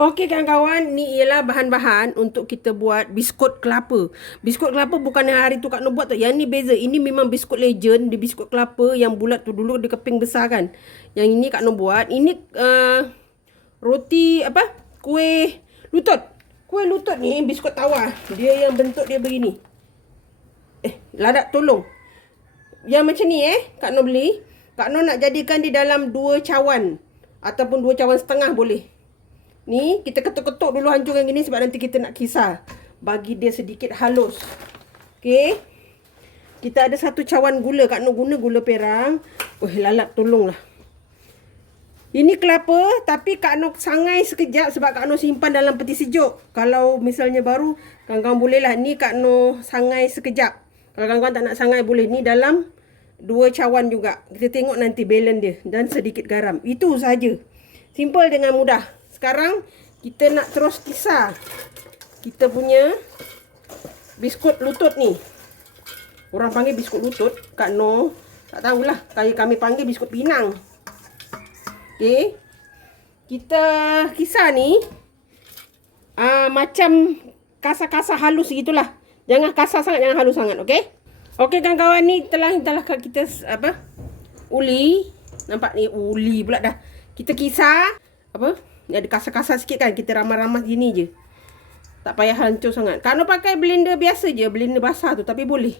Okey kawan-kawan, ni ialah bahan-bahan untuk kita buat biskut kelapa. Biskut kelapa bukan yang hari tu Kak Noh buat tu. Yang ni beza. Ini memang biskut legend. Di biskut kelapa yang bulat tu dulu dia keping besar kan. Yang ini Kak Noh buat. Ini uh, roti apa? Kuih lutut. Kuih lutut ni biskut tawar. Dia yang bentuk dia begini. Eh, ladak tolong. Yang macam ni eh, Kak Noh beli. Kak Noh nak jadikan di dalam dua cawan. Ataupun dua cawan setengah boleh. Ni kita ketuk-ketuk dulu hancurkan gini sebab nanti kita nak kisar. Bagi dia sedikit halus. Okey. Kita ada satu cawan gula. Kak Nur guna gula perang. Oh lalap tolonglah. Ini kelapa tapi Kak Nur sangai sekejap sebab Kak Nur simpan dalam peti sejuk. Kalau misalnya baru, kawan-kawan boleh lah. Ni Kak Nur sangai sekejap. Kalau kawan-kawan tak nak sangai boleh. Ni dalam dua cawan juga. Kita tengok nanti balance dia. Dan sedikit garam. Itu saja. Simple dengan mudah. Sekarang kita nak terus kisar kita punya biskut lutut ni. Orang panggil biskut lutut, Kak No. Tak tahulah. Kami kami panggil biskut pinang. Okey. Kita kisar ni uh, macam kasar-kasar halus gitulah. Jangan kasar sangat, jangan halus sangat, okey? Okey kawan-kawan ni telah telah kita apa? Uli. Nampak ni uli pula dah. Kita kisar apa? Ada kasar-kasar sikit kan kita ramah-ramah gini je. Tak payah hancur sangat. Kalau pakai blender biasa je blender basah tu tapi boleh.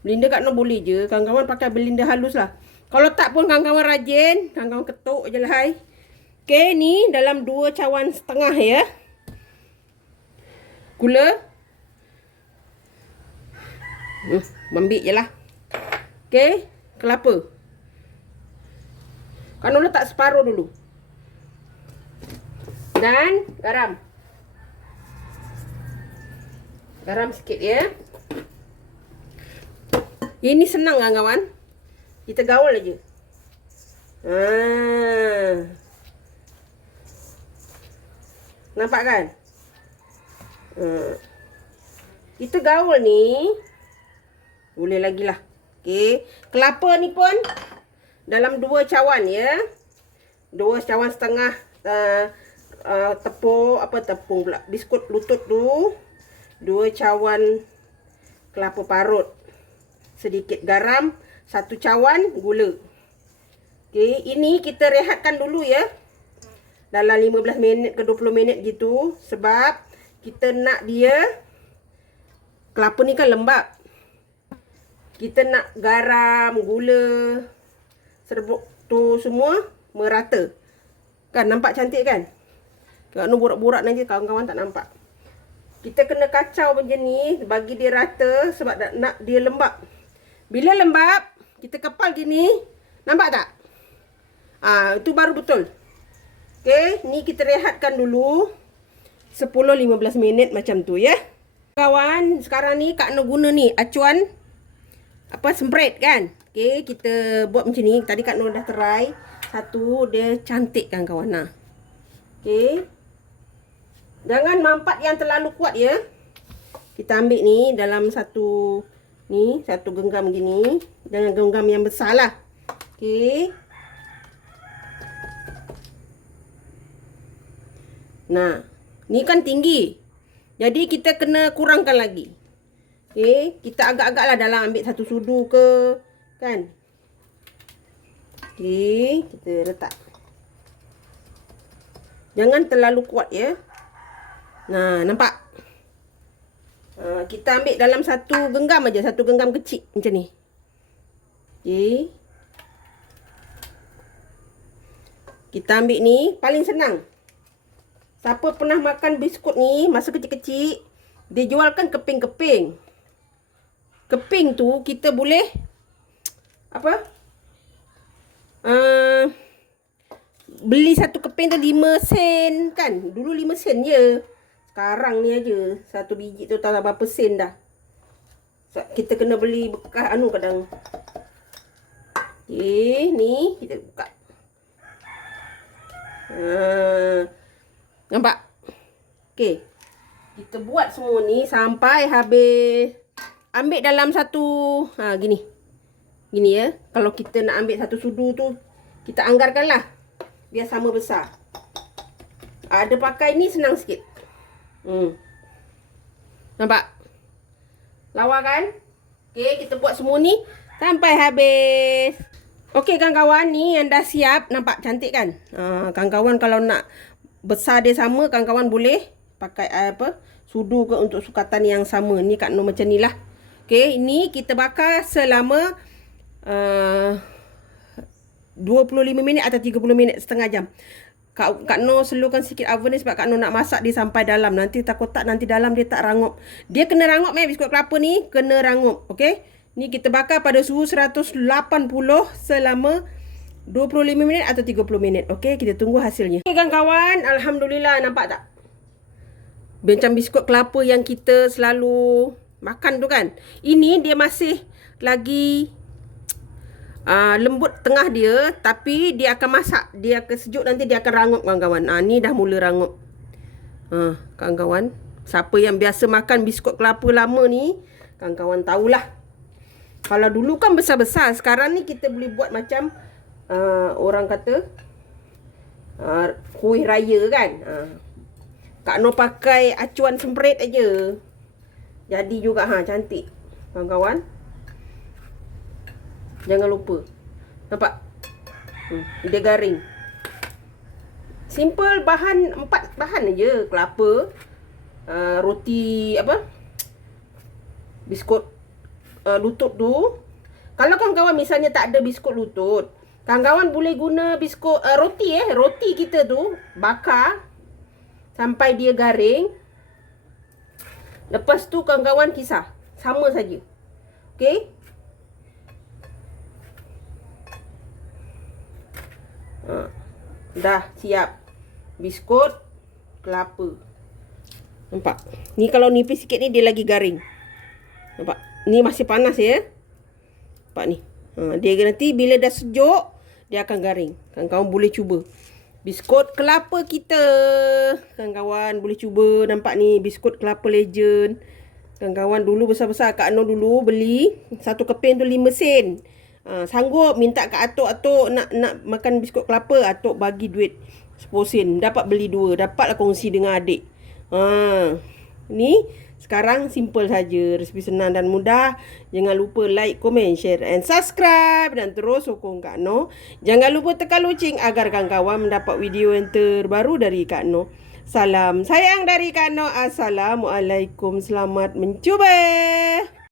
Blender kat no boleh je. Kawan-kawan pakai blender halus lah. Kalau tak pun kawan-kawan rajin kawan-kawan ketuk je lah hai. Ok ni dalam dua cawan setengah ya. Gula. Hmm, membik je lah. Ok kelapa. Kan letak separuh dulu dan garam. Garam sikit ya. Ini senang kan kawan. Kita gaul aja. Ha. Nampak kan? Ha. Kita gaul ni. Boleh lagi lah. Okey. Kelapa ni pun dalam dua cawan ya. Dua cawan setengah. Uh, uh, tepung apa tepung pula? Biskut lutut tu dua cawan kelapa parut. Sedikit garam satu cawan gula. Okey ini kita rehatkan dulu ya. Dalam 15 minit ke 20 minit gitu sebab kita nak dia kelapa ni kan lembap kita nak garam gula serbuk tu semua merata. Kan nampak cantik kan Kak Nur borak-borak nanti kawan-kawan tak nampak. Kita kena kacau macam ni bagi dia rata sebab nak, nak dia lembap. Bila lembap, kita kepal gini. Nampak tak? Ah, itu baru betul. Okey, ni kita rehatkan dulu 10-15 minit macam tu ya. Kawan, sekarang ni Kak Nur guna ni acuan apa semprit kan? Okey, kita buat macam ni. Tadi Kak Nur dah try. Satu, dia cantik kan kawan. Nah. Okey. Jangan mampat yang terlalu kuat ya. Kita ambil ni dalam satu ni, satu genggam gini. Jangan genggam yang besar lah. Okey. Nah, ni kan tinggi. Jadi kita kena kurangkan lagi. Okey, kita agak-agak lah dalam ambil satu sudu ke. Kan? Okey, kita letak. Jangan terlalu kuat ya. Nah, nampak? Uh, kita ambil dalam satu genggam aja, satu genggam kecil macam ni. Okey. Kita ambil ni, paling senang. Siapa pernah makan biskut ni masa kecil-kecil, dia jualkan keping-keping. Keping tu kita boleh apa? Uh, beli satu keping tu 5 sen kan? Dulu 5 sen je. Sekarang ni aja satu biji tu tak berapa sen dah. Kita kena beli bekas anu kadang. Okey, ni kita buka. Ha. Nampak? Okey. Kita buat semua ni sampai habis. Ambil dalam satu ha gini. Gini ya. Kalau kita nak ambil satu sudu tu, kita anggarkanlah. Biar sama besar. Ada pakai ni senang sikit. Hmm. Nampak? Lawa kan? Okey, kita buat semua ni sampai habis. Okey kawan-kawan, ni yang dah siap. Nampak cantik kan? Ha, kawan-kawan kalau nak besar dia sama, kawan-kawan boleh pakai apa? Sudu ke untuk sukatan yang sama. Ni Kak Nur macam ni lah. Okey, ini kita bakar selama uh, 25 minit atau 30 minit, setengah jam. Kak, Kak Noh slowkan sikit oven ni sebab Kak Noh nak masak dia sampai dalam. Nanti takut tak nanti dalam dia tak rangup. Dia kena rangup eh biskut kelapa ni. Kena rangup. Okay. Ni kita bakar pada suhu 180 selama 25 minit atau 30 minit. Okay. Kita tunggu hasilnya. Okay kawan-kawan. Alhamdulillah nampak tak? Macam biskut kelapa yang kita selalu makan tu kan. Ini dia masih lagi uh, lembut tengah dia tapi dia akan masak dia akan sejuk nanti dia akan rangup kawan-kawan ah uh, ni dah mula rangup ah uh, kawan-kawan siapa yang biasa makan biskut kelapa lama ni kawan-kawan tahulah kalau dulu kan besar-besar sekarang ni kita boleh buat macam uh, orang kata uh, kuih raya kan uh. Kak Nur pakai acuan semprit aja. Jadi juga ha cantik. Kawan-kawan. Jangan lupa. Nampak? Hmm, dia garing. Simple bahan empat bahan aja, kelapa, uh, roti apa? Biskut uh, lutut tu. Kalau kawan-kawan misalnya tak ada biskut lutut, kawan-kawan boleh guna biskut uh, roti eh, roti kita tu bakar sampai dia garing. Lepas tu kawan-kawan kisah. Sama saja. Okey? Dah siap. Biskut kelapa. Nampak? Ni kalau nipis sikit ni dia lagi garing. Nampak? Ni masih panas ya. Nampak ni. Ha, dia nanti bila dah sejuk dia akan garing. Kawan-kawan boleh cuba. Biskut kelapa kita. Kawan-kawan boleh cuba. Nampak ni biskut kelapa legend. Kawan-kawan dulu besar-besar Kak Noh dulu beli satu keping tu 5 sen. Ha, sanggup minta ke atuk-atuk nak nak makan biskut kelapa, atuk bagi duit 10 sen. Dapat beli dua, dapatlah kongsi dengan adik. Ha, ni sekarang simple saja, resipi senang dan mudah. Jangan lupa like, comment, share and subscribe dan terus sokong Kak No. Jangan lupa tekan loceng agar kawan-kawan mendapat video yang terbaru dari Kak No. Salam sayang dari Kak No. Assalamualaikum. Selamat mencuba.